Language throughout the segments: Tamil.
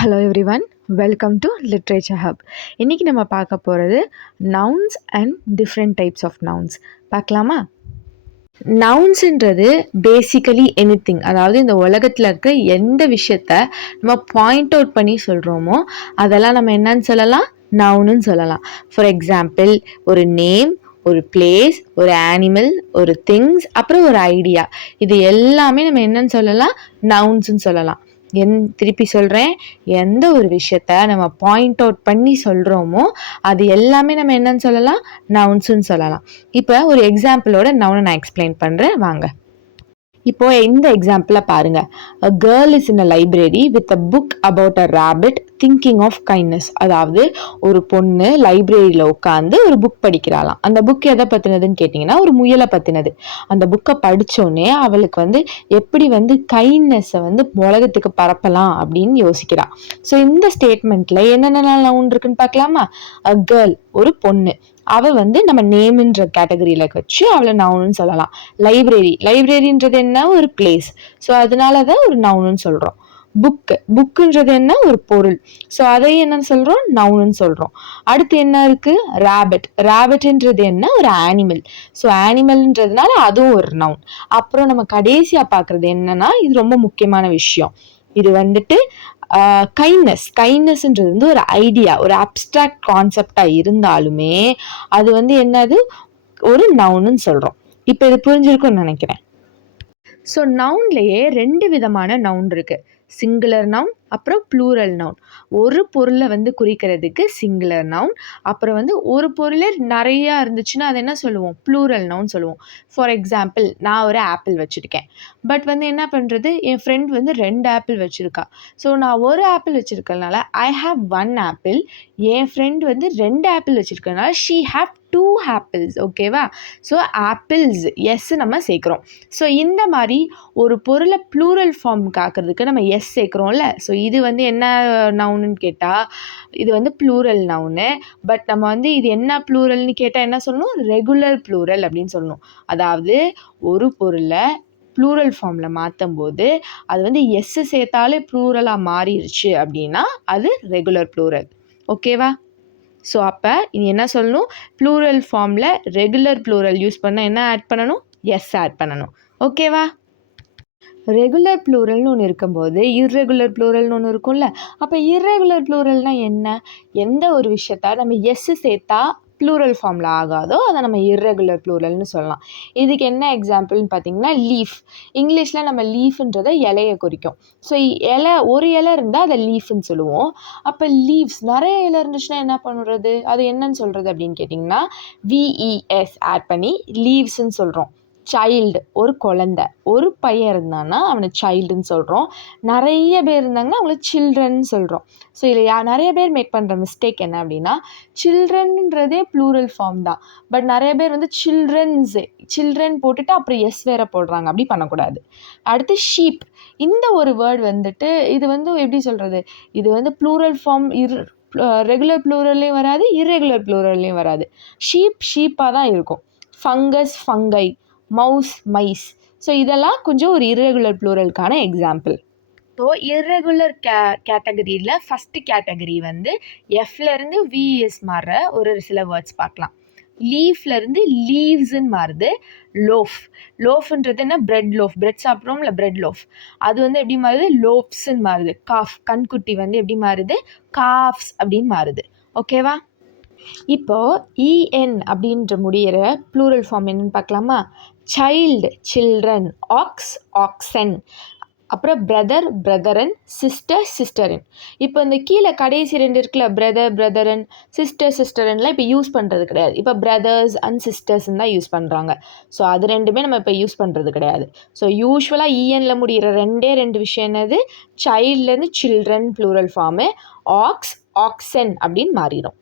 Hello everyone, welcome to literature hub. இன்றைக்கி நம்ம பார்க்க போகிறது nouns and different types of nouns. பார்க்கலாமா? நவுன்ஸுன்றது பேசிக்கலி எனிதிங், அதாவது இந்த உலகத்தில் இருக்க எந்த விஷயத்த நம்ம பாயிண்ட் அவுட் பண்ணி சொல்கிறோமோ அதெல்லாம் நம்ம என்னன்னு சொல்லலாம், நவுனுன்னு சொல்லலாம். ஃபார் எக்ஸாம்பிள், ஒரு நேம், ஒரு பிளேஸ், ஒரு அனிமல், ஒரு திங்ஸ், அப்புறம் ஒரு ஐடியா, இது எல்லாமே நம்ம என்னன்னு சொல்லலாம், நவுன்ஸ்ன்னு சொல்லலாம். திருப்பி சொல்கிறேன், எந்த ஒரு விஷயத்த நம்ம பாயிண்ட் அவுட் பண்ணி சொல்கிறோமோ அது எல்லாமே நம்ம என்னன்னு சொல்லலாம், நவுன்ஸ்ன்னு சொல்லலாம். இப்போ ஒரு எக்ஸாம்பிளோட நவுனை நான் எக்ஸ்பிளைன் பண்ணுறேன், வாங்க. இப்போ இந்த எக்ஸாம்பிள பாருங்க. A girl is in a library with a book about a rabbit thinking of kindness. அதாவது ஒரு பொண்ணு லைப்ரரியில உட்காந்து ஒரு புக் படிக்கிறாளாம். அந்த புக் எதை பத்தினதுன்னு கேட்டிங்கன்னா, ஒரு முயலை பத்தினது. அந்த புக்கை படிச்சோடனே அவளுக்கு எப்படி கைண்ட்னஸை உலகத்துக்கு பரப்பலாம் அப்படின்னு யோசிக்கிறா. ஸோ இந்த ஸ்டேட்மெண்ட்ல என்னென்ன நவுன் இருக்குன்னு பார்க்கலாமா? A girl, ஒரு பொண்ணு. அவ நம்ம நேம்ன்ற கேட்டகரியில வச்சு அவளை நவுன்னு சொல்லலாம். லைப்ரரின்றது என்ன, ஒரு பிளேஸ். ஸோ அதனால தான் ஒரு நவுன்னு சொல்றோம். புக்குன்றது என்ன, ஒரு பொருள். ஸோ அதை என்னன்னு சொல்றோம், நவுன்னு சொல்றோம். அடுத்து என்ன இருக்கு, ரேபிட்ன்றது என்ன, ஒரு அனிமல். ஸோ அனிமல்ன்றதுனால அதுவும் ஒரு நவுன். அப்புறம் நம்ம கடைசியா பாக்குறது என்னன்னா, இது ரொம்ப முக்கியமான விஷயம். இது கைண்ட்னஸ்ன்றது ஒரு ஐடியா, ஒரு அப்டிராக்ட் கான்செப்டா இருந்தாலுமே அது என்னது, ஒரு நவுன்னு சொல்றோம். இப்போ இது புரிஞ்சிருக்கும்னு நினைக்கிறேன். ஸோ நவுன்லேயே 2 விதமான நவுன் இருக்கு. சிங்குலர் நவுன், அப்புறம் ப்ளூரல் நவுன். ஒரு பொருளை குறிக்கிறதுக்கு சிங்குலர் நவுன், அப்புறம் ஒரு பொருளே நிறையா இருந்துச்சுன்னா அது என்ன சொல்லுவோம், ப்ளூரல் நவுன் சொல்லுவோம். ஃபார் எக்ஸாம்பிள், நான் ஒரு ஆப்பிள் வச்சுருக்கேன். பட் என்ன பண்ணுறது, என் ஃப்ரெண்ட் 2 ஆப்பிள் வச்சுருக்கா. ஸோ நான் ஒரு ஆப்பிள் வச்சுருக்கனால ஐ ஹாவ் 1 ஆப்பிள். என் ஃப்ரெண்ட் 2 ஆப்பிள் வச்சுருக்கனால ஷீ ஹாவ் 2 ஆப்பிள்ஸ். ஓகேவா? ஸோ ஆப்பிள்ஸ் எஸ் நம்ம சேர்க்குறோம். ஸோ இந்த மாதிரி ஒரு பொருளை ப்ளூரல் ஃபார்ம் காக்கிறதுக்கு நம்ம எஸ் சேர்க்குறோம்ல. ஸோ இது என்ன நவுன்னு கேட்டால், இது ப்ளூரல் நவுனு. பட் நம்ம இது என்ன ப்ளூரல்னு கேட்டால் என்ன சொல்லணும், ரெகுலர் ப்ளூரல் அப்படின்னு சொல்லணும். அதாவது ஒரு பொருளை ப்ளூரல் ஃபார்மில் மாற்றும் போது அது எஸ் சேர்த்தாலே ப்ளூரலாக மாறிடுச்சு அப்படின்னா அது ரெகுலர் ப்ளூரல். ஓகேவா? ஸோ அப்போ இது என்ன சொல்லணும், ப்ளூரல் ஃபார்மில் ரெகுலர் ப்ளூரல் யூஸ் பண்ண என்ன ஆட் பண்ணணும், எஸ் ஆட் பண்ணணும். ஓகேவா? ரெகுலர் ப்ளூரல்னு ஒன்று இருக்கும்போது இர்ரெகுலர் ப்ளூரல்னு ஒன்று இருக்கும்ல. அப்போ இர்ரெகுலர் ப்ளூரல்னால் என்ன, எந்த ஒரு விஷயத்த நம்ம எஸ் சேர்த்தா ப்ளூரல் ஃபார்மில் ஆகாதோ அதை நம்ம இர்ரெகுலர் ப்ளூரல்னு சொல்லலாம். இதுக்கு என்ன எக்ஸாம்பிள்னு பார்த்தீங்கன்னா, லீஃப். இங்கிலீஷில் நம்ம லீஃப்ன்றதை இலையை குறிக்கும். ஸோ ஒரு இலை இருந்தால் அதை லீஃப்னு சொல்லுவோம். அப்போ லீவ்ஸ் நிறைய இலை இருந்துச்சுன்னா என்ன பண்ணுறது, அது என்னன்னு சொல்கிறது அப்படின்னு கேட்டிங்கன்னா, விஇஎஸ் ஆட் பண்ணி லீவ்ஸ்ன்னு சொல்கிறோம். சைல்டு, ஒரு குழந்தை. ஒரு பையன் இருந்தான்னா அவனை சைல்டுன்னு சொல்கிறோம். நிறைய பேர் இருந்தாங்கன்னா அவங்கள சில்ட்ரன் சொல்கிறோம். ஸோ இதில் நிறைய பேர் மேக் பண்ணுற மிஸ்டேக் என்ன அப்படின்னா, சில்ட்ரன்ன்றதே ப்ளூரல் ஃபார்ம் தான். பட் நிறைய பேர் சில்ட்ரன் போட்டுட்டு அப்புறம் எஸ் வேற போடுறாங்க. அப்படி பண்ணக்கூடாது. அடுத்து ஷீப். இந்த ஒரு வேர்டு இது எப்படி சொல்கிறது, இது ப்ளூரல் ஃபார்ம் ரெகுலர் ப்ளூரல்லையும் வராது, இர்ரெகுலர் ப்ளூரல்லையும் வராது. ஷீப்பாக தான் இருக்கும். Fungus, fungi. Mouse, mice. So இதெல்லாம் கொஞ்சம் ஒரு இர்ரெகுலர் ப்ளூரலுக்கான எக்ஸாம்பிள். ஸோ இர்ரெகுலர் கேட்டகரியில் ஃபஸ்ட்டு கேட்டகரி எஃப்லேருந்து விஎஸ் மாறுற ஒரு சில வேர்ட்ஸ் பார்க்கலாம். லீஃப்லேருந்து லீவ்ஸ்ன்னு மாறுது. லோஃப்ன்றது என்ன, பிரெட் லோஃப். பிரெட் சாப்பிட்றோம்ல, பிரெட் லோஃப். அது எப்படி மாறுது, லோப்ஸ்ன்னு மாறுது. காஃப், கண்குட்டி எப்படி மாறுது, காஃப்ஸ் அப்படின்னு மாறுது. ஓகேவா? இப்போ இஎன் அப்படின்ற முடிகிற ப்ளூரல் ஃபார்ம் என்னன்னு பார்க்கலாமா? Child, children. Ox, oxen. அப்புறம் பிரதர், பிரதரன். Sister, sistren. இப்போ இந்த கீழே கடைசி 2 இருக்குல்ல, பிரதர், பிரதரன், சிஸ்டர், சிஸ்டரன்லாம் இப்போ யூஸ் பண்ணுறது கிடையாது. இப்போ பிரதர்ஸ் அண்ட் சிஸ்டர்ஸ்ன்னு தான் யூஸ் பண்ணுறாங்க. ஸோ அது 2மே நம்ம இப்போ யூஸ் பண்ணுறது கிடையாது. ஸோ யூஸ்வலாக இஎனில் முடிகிற 2 விஷயம் என்னது, சைல்ட்லேருந்து children plural form, ox, oxen அப்படின்னு மாறிடும்.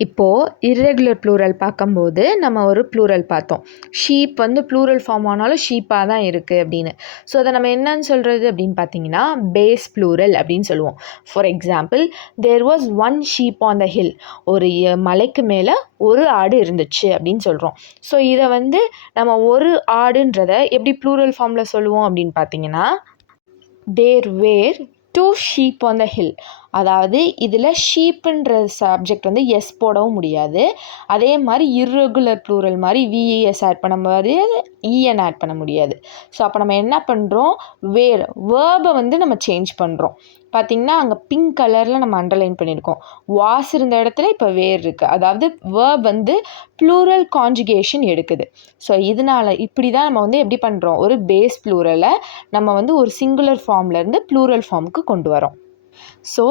இப்போது இர்ரெகுலர் ப்ளூரல் பார்க்கும்போது நம்ம ஒரு ப்ளூரல் பார்த்தோம். ஷீப் ப்ளூரல் ஃபார்ம் ஆனாலும் ஷீப்பாக தான் இருக்குது அப்படின்னு. ஸோ அதை நம்ம என்னன்னு சொல்கிறது அப்படின்னு பார்த்தீங்கன்னா, பேஸ் ப்ளூரல் அப்படின்னு சொல்லுவோம். For example, there was 1 sheep on the hill. ஒரு மலைக்கு மேலே ஒரு ஆடு இருந்துச்சு அப்படின்னு சொல்கிறோம். ஸோ இதை நம்ம ஒரு ஆடுன்றதை எப்படி ப்ளூரல் ஃபார்மில் சொல்லுவோம் அப்படின்னு பார்த்தீங்கன்னா, தேர் வேர் 2 sheep on the hill. அதாவது இதில் ஷீப்புன்ற சப்ஜெக்ட் வந்து எஸ் போடவும் முடியாது. அதே மாதிரி இர்ரெகுலர் ப்ளூரல் மாதிரி விஇஎஸ் ஆட் பண்ண முடியாது, இஎன் ஆட் பண்ண முடியாது. ஸோ அப்போ நம்ம என்ன பண்ணுறோம், வேர்பை வந்து நம்ம சேஞ்ச் பண்ணுறோம். பார்த்திங்கன்னா அங்கே பிங்க் கலரில் நம்ம அண்டர்லைன் பண்ணியிருக்கோம். வாஸ் இருந்த இடத்துல இப்போ வேர் இருக்குது. அதாவது வேர்ப் வந்து ப்ளூரல் கான்ஜுகேஷன் எடுக்குது. ஸோ இதனால் இப்படி தான் நம்ம வந்து எப்படி பண்ணுறோம், ஒரு பேஸ் ப்ளூரலை நம்ம வந்து ஒரு சிங்குலர் ஃபார்ம்லேருந்து ப்ளூரல் ஃபார்முக்கு கொண்டு வரோம். ஸோ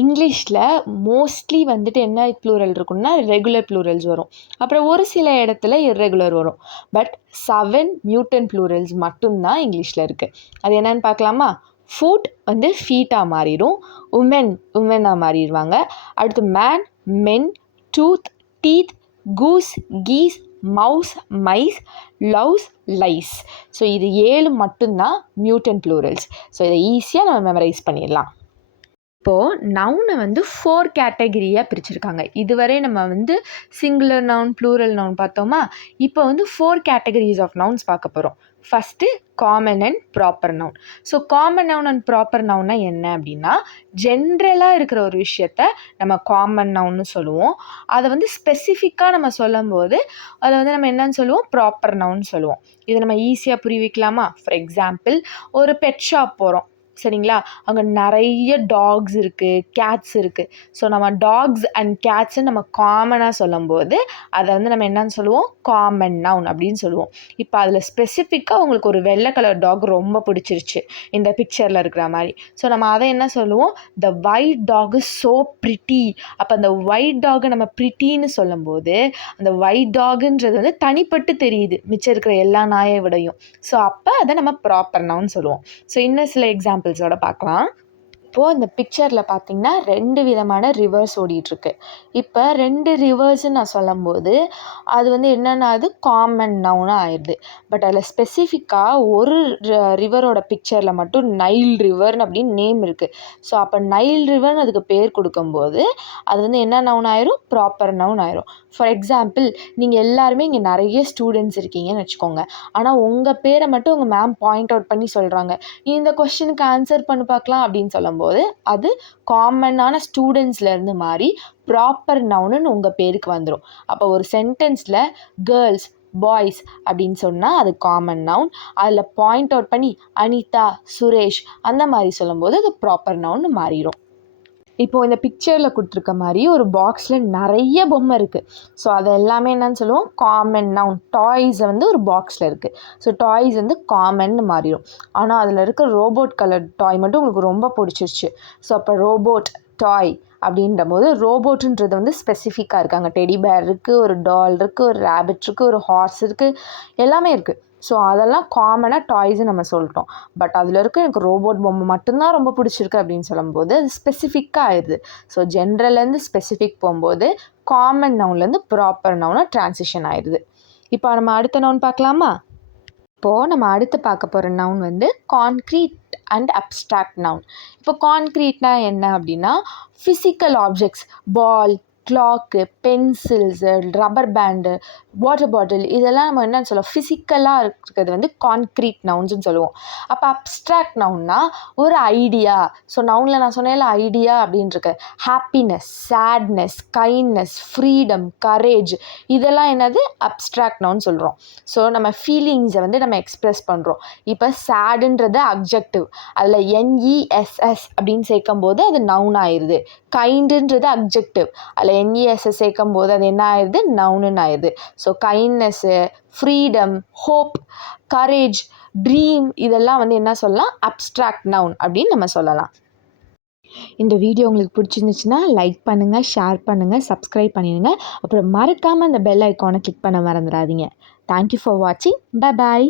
இங்கிலீஷில் மோஸ்ட்லி வந்துட்டு என்ன ப்ளூரல் இருக்குன்னா ரெகுலர் ப்ளூரல்ஸ் வரும். அப்புறம் ஒரு சில இடத்துல இர்ரெகுலர் வரும். பட் 7 மியூட்டன் ப்ளூரல்ஸ் மட்டும்தான் இங்கிலீஷில் இருக்குது. அது என்னன்னு பார்க்கலாமா? ஃபுட் வந்து ஃபீட்டாக மாறிடும், உமென்னாக மாறிடுவாங்க. அடுத்து man, men, tooth, teeth, goose, geese, mouse, mice, louse, lice. So இது 7 மட்டும்தான் மியூட்டன் ப்ளூரல்ஸ். ஸோ இதை ஈஸியாக நம்ம மெமரைஸ் பண்ணிடலாம். இப்போது நவுனை வந்து 4 கேட்டகரியாக பிரிச்சுருக்காங்க. இதுவரை நம்ம வந்து சிங்குலர் நவுன், ப்ளூரல் நவுன் பார்த்தோமா. இப்போ வந்து 4 கேட்டகரிஸ் ஆஃப் நவுன்ஸ் பார்க்க போகிறோம். First common and proper noun. So common noun and proper நவுன்னா என்ன அப்படின்னா, ஜென்ரலாக இருக்கிற ஒரு விஷயத்த நம்ம காமன் நவுன்னு சொல்லுவோம். அதை வந்து ஸ்பெசிஃபிக்காக நம்ம சொல்லும்போது அதை வந்து நம்ம என்னன்னு சொல்லுவோம், ப்ராப்பர் நவுன் சொல்லுவோம். இதை நம்ம ஈஸியாக புரிவிக்கலாமா? ஃபார் எக்ஸாம்பிள், ஒரு பெட் ஷாப் போகிறோம், சரிங்களா? அங்கே நிறைய டாக்ஸ் இருக்குது, கேட்ஸ் இருக்குது. ஸோ நம்ம டாக்ஸ் அண்ட் கேட்ஸுன்னு நம்ம காமனாக சொல்லும்போது அதை வந்து நம்ம என்னன்னு சொல்லுவோம், காமன் நவுன் அப்படின்னு சொல்லுவோம். இப்போ அதில் ஸ்பெசிஃபிக்காக உங்களுக்கு ஒரு வெள்ளை கலர் டாக் ரொம்ப பிடிச்சிருச்சு, இந்த பிக்சரில் இருக்கிற மாதிரி. ஸோ நம்ம அதை என்ன சொல்லுவோம், the white dog is so pretty. அப்போ அந்த ஒயிட் டாகை நம்ம ப்ரிட்டின்னு சொல்லும்போது அந்த ஒயிட் டாகுன்றது வந்து தனிப்பட்டு தெரியுது மிச்சம் இருக்கிற எல்லா நாயை விடையும். ஸோ அப்போ அதை நம்ம ப்ராப்பர் நவுன் சொல்லுவோம். ஸோ இன்னும் சில எக்ஸாம்பிள்ஸோட பார்க்கலாம். இப்போது இந்த பிக்சரில் பார்த்திங்கன்னா 2 விதமான ரிவர்ஸ் ஓடிட்டுருக்கு. இப்போ 2 ரிவர்ஸ்ன்னு நான் சொல்லும்போது அது வந்து என்னென்னா அது காமன் நவுனாக ஆயிடுது. பட் அதில் ஸ்பெசிஃபிக்காக ஒரு ரிவரோட பிக்சரில் மட்டும் நைல் ரிவர்னு அப்படின்னு நேம் இருக்குது. ஸோ அப்போ நைல் ரிவர்னு அதுக்கு பேர் கொடுக்கும்போது அது வந்து என்ன நவுன் ஆயிரும், ப்ராப்பர் நவுன் ஆயிரும். ஃபார் எக்ஸாம்பிள், நீங்கள் எல்லாருமே இங்கே நிறைய ஸ்டூடெண்ட்ஸ் இருக்கீங்கன்னு வச்சுக்கோங்க. ஆனால் உங்கள் பேரை மட்டும் உங்கள் மேம் பாயிண்ட் அவுட் பண்ணி சொல்கிறாங்க, நீ இந்த கொஸ்டினுக்கு ஆன்சர் பண்ணி பார்க்கலாம் அப்படின்னு சொல்லும்போது அது காமனான ஸ்டூடெண்ட்ஸ்லேருந்து மாறி ப்ராப்பர் நவுனுன்னு உங்கள் பேருக்கு வந்துடும். அப்போ ஒரு சென்டென்ஸில் கேர்ள்ஸ், பாய்ஸ் அப்படின்னு சொன்னால் அது காமன் நவுன். அதில் பாயிண்ட் அவுட் பண்ணி அனிதா, சுரேஷ் அந்த மாதிரி சொல்லும்போது அது ப்ராப்பர் நவுன்னு மாறிடும். இப்போது இந்த பிக்சரில் கொடுத்துருக்க மாதிரி ஒரு பாக்ஸில் நிறைய பொம்மை இருக்குது. ஸோ அது எல்லாமே என்னன்னு சொல்லுவோம், காமன் நவுன். டாய்ஸை வந்து ஒரு பாக்ஸில் இருக்குது. ஸோ டாய்ஸ் வந்து காமன்னு மாறிடும். ஆனால் அதில் இருக்க ரோபோட் கலர் டாய் மட்டும் உங்களுக்கு ரொம்ப பிடிச்சிருச்சு. ஸோ அப்போ ரோபோட் டாய் அப்படின்ற போது ரோபோட்டுன்றது வந்து ஸ்பெசிஃபிக்காக இருக்குது. அங்கே டெடி பேர் இருக்குது, ஒரு டால் இருக்குது, ஒரு ரேபிட் இருக்குது, ஒரு ஹார்ஸ் இருக்குது, எல்லாமே இருக்குது. ஸோ அதெல்லாம் காமனாக டாய்ஸு நம்ம சொல்லிட்டோம். பட் அதில் இருக்க எனக்கு ரோபோட் பொம்மை மட்டும்தான் ரொம்ப பிடிச்சிருக்கு அப்படின்னு சொல்லும்போது அது ஸ்பெசிஃபிக்காக ஆயிடுது. ஸோ ஜென்ரல்லேருந்து ஸ்பெசிஃபிக் போகும்போது காமன் நவுன்லேருந்து ப்ராப்பர் நவுனாக ட்ரான்சிஷன் ஆயிடுது. இப்போ நம்ம அடுத்த நவுன் பார்க்கலாமா? இப்போது நம்ம அடுத்து பார்க்க போகிற நவுன் வந்து கான்க்ரீட் அண்ட் அப்ஸ்ட்ராக்ட் நவுன். இப்போ கான்க்ரீட்னா என்ன அப்படின்னா, physical objects, ball, clock, pencils, rubber band, water bottle, இதெல்லாம் நம்ம என்னன்னு சொல்லுவோம், ஃபிசிக்கலாக இருக்கிறது வந்து கான்க்ரீட் நவுன்ஸ்னு சொல்லுவோம். அப்போ அப்ஸ்ட்ராக்ட் நவுன்னா ஒரு ஐடியா. ஸோ நவுனில் நான் சொன்னேன்ல ஐடியா அப்படின்னு இருக்கு. Happiness, sadness, kindness, freedom, courage, இதெல்லாம் என்னது அப்ஸ்ட்ராக்ட் நவுன் சொல்கிறோம். ஸோ நம்ம ஃபீலிங்ஸை வந்து நம்ம எக்ஸ்ப்ரெஸ் பண்ணுறோம். இப்போ சேடுன்றது அப்ஜெக்டிவ், அதில் NESS அப்படின்னு சேர்க்கும் போது அது நவுன் ஆயிடுது. கைண்டுன்றது அப்ஜெக்டிவ், அதில் NESS சேர்க்கும் போது அது என்ன ஆயிடுது, நவுனுன்னு ஆயிடுது. So kindness, freedom, hope, courage, dream, இதெல்லாம் வந்து என்ன சொல்லலாம், அப்ஸ்ட்ராக்ட் நவுன் அப்படின்னு நம்ம சொல்லலாம். இந்த வீடியோ உங்களுக்கு பிடிச்சிருந்துச்சுன்னா லைக் பண்ணுங்கள், ஷேர் பண்ணுங்கள், சப்ஸ்கிரைப் பண்ணிடுங்க. அப்புறம் மறக்காமல் அந்த பெல் ஐக்கானை கிளிக் பண்ண மறந்துடாதீங்க. தேங்க்யூ ஃபார் வாட்சிங். Bye bye.